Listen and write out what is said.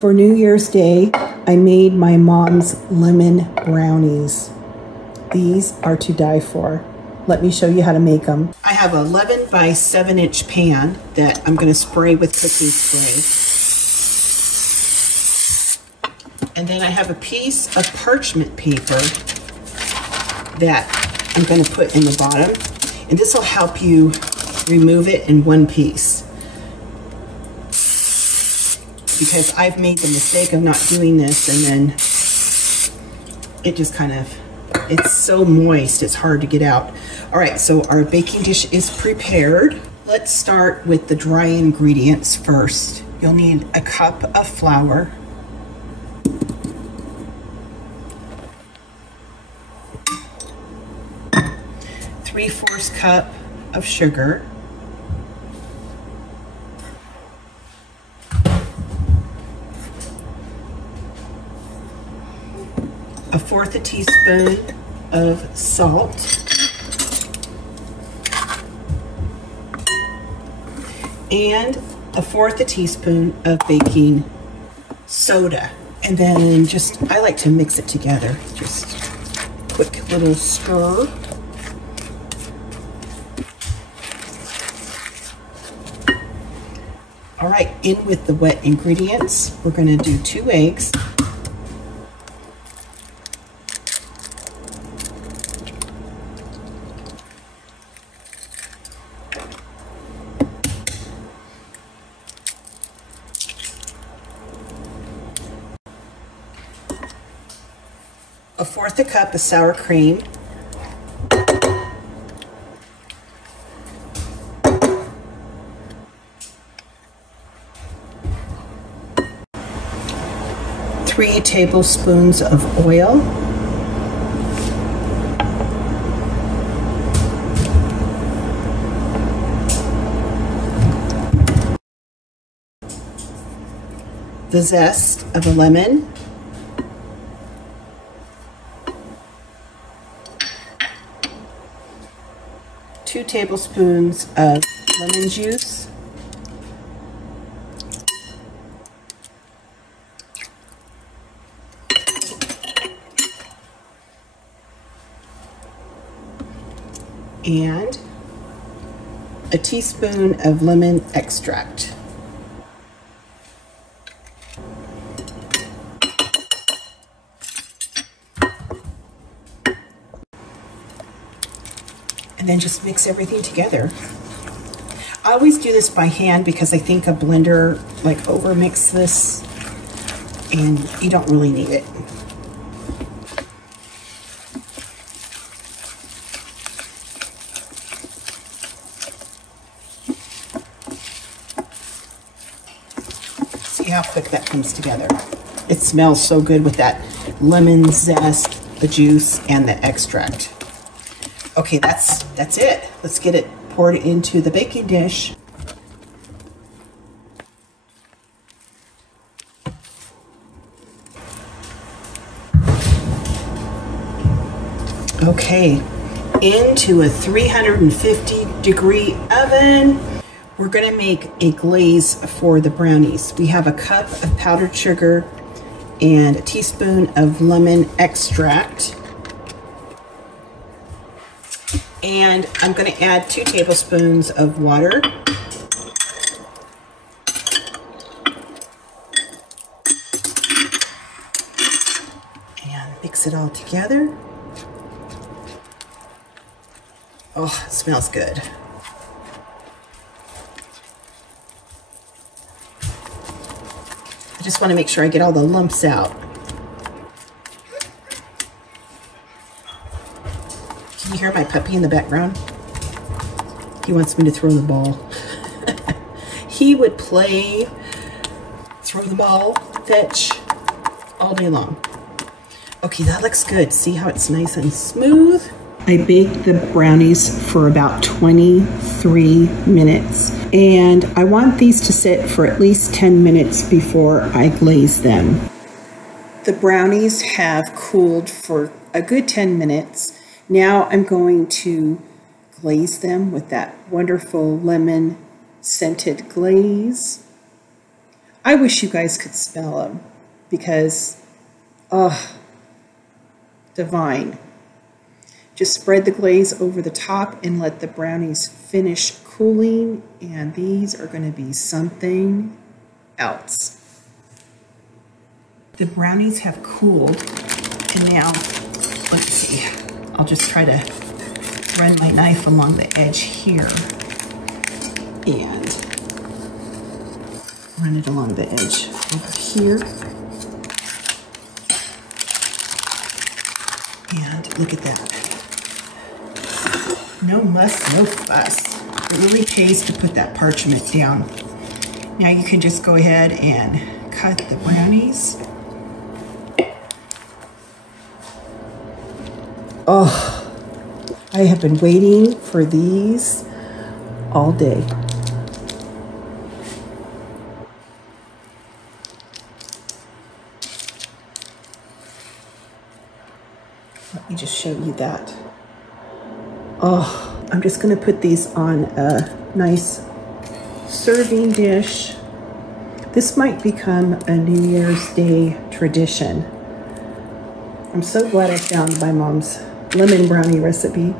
For New Year's Day, I made my mom's lemon brownies. These are to die for. Let me show you how to make them. I have an 11 by 7-inch pan that I'm going to spray with cooking spray. And then I have a piece of parchment paper that I'm going to put in the bottom. And this will help you remove it in one piece, because I've made the mistake of not doing this, and then it just kind of, it's so moist, it's hard to get out. All right, so our baking dish is prepared. Let's start with the dry ingredients first. You'll need a cup of flour, ¾ cup of sugar, ¼ teaspoon of salt, and ¼ teaspoon of baking soda. And then just, I like to mix it together. Just quick little stir. All right, in with the wet ingredients. We're going to do 2 eggs. ¼ cup of sour cream, ¾ tablespoons of oil, the zest of a lemon, two tablespoons of lemon juice, and a teaspoon of lemon extract. And then just mix everything together. I always do this by hand because I think a blender like over mix this and you don't really need it. See how quick that comes together. It smells so good with that lemon zest, the juice, and the extract. Okay, that's it. Let's get it poured into the baking dish. Okay, into a 350-degree oven. We're gonna make a glaze for the brownies. We have a cup of powdered sugar and a teaspoon of lemon extract. And I'm going to add 2 tablespoons of water. And mix it all together. Oh, it smells good. I just want to make sure I get all the lumps out. Can you hear my puppy in the background? He wants me to throw the ball. He would play, throw the ball, fetch, all day long. Okay, that looks good. See how it's nice and smooth? I baked the brownies for about 23 minutes. And I want these to sit for at least 10 minutes before I glaze them. The brownies have cooled for a good 10 minutes. Now I'm going to glaze them with that wonderful lemon scented glaze. I wish you guys could smell them because, oh, divine. Just spread the glaze over the top and let the brownies finish cooling, and these are going to be something else. The brownies have cooled, and now, let's see, I'll just try to run my knife along the edge here and run it along the edge over here. And look at that. No muss, no fuss. It really pays to put that parchment down. Now you can just go ahead and cut the brownies. Oh, I have been waiting for these all day. Let me just show you that. Oh, I'm just going to put these on a nice serving dish. This might become a New Year's Day tradition. I'm so glad I found my mom's lemon brownie recipe.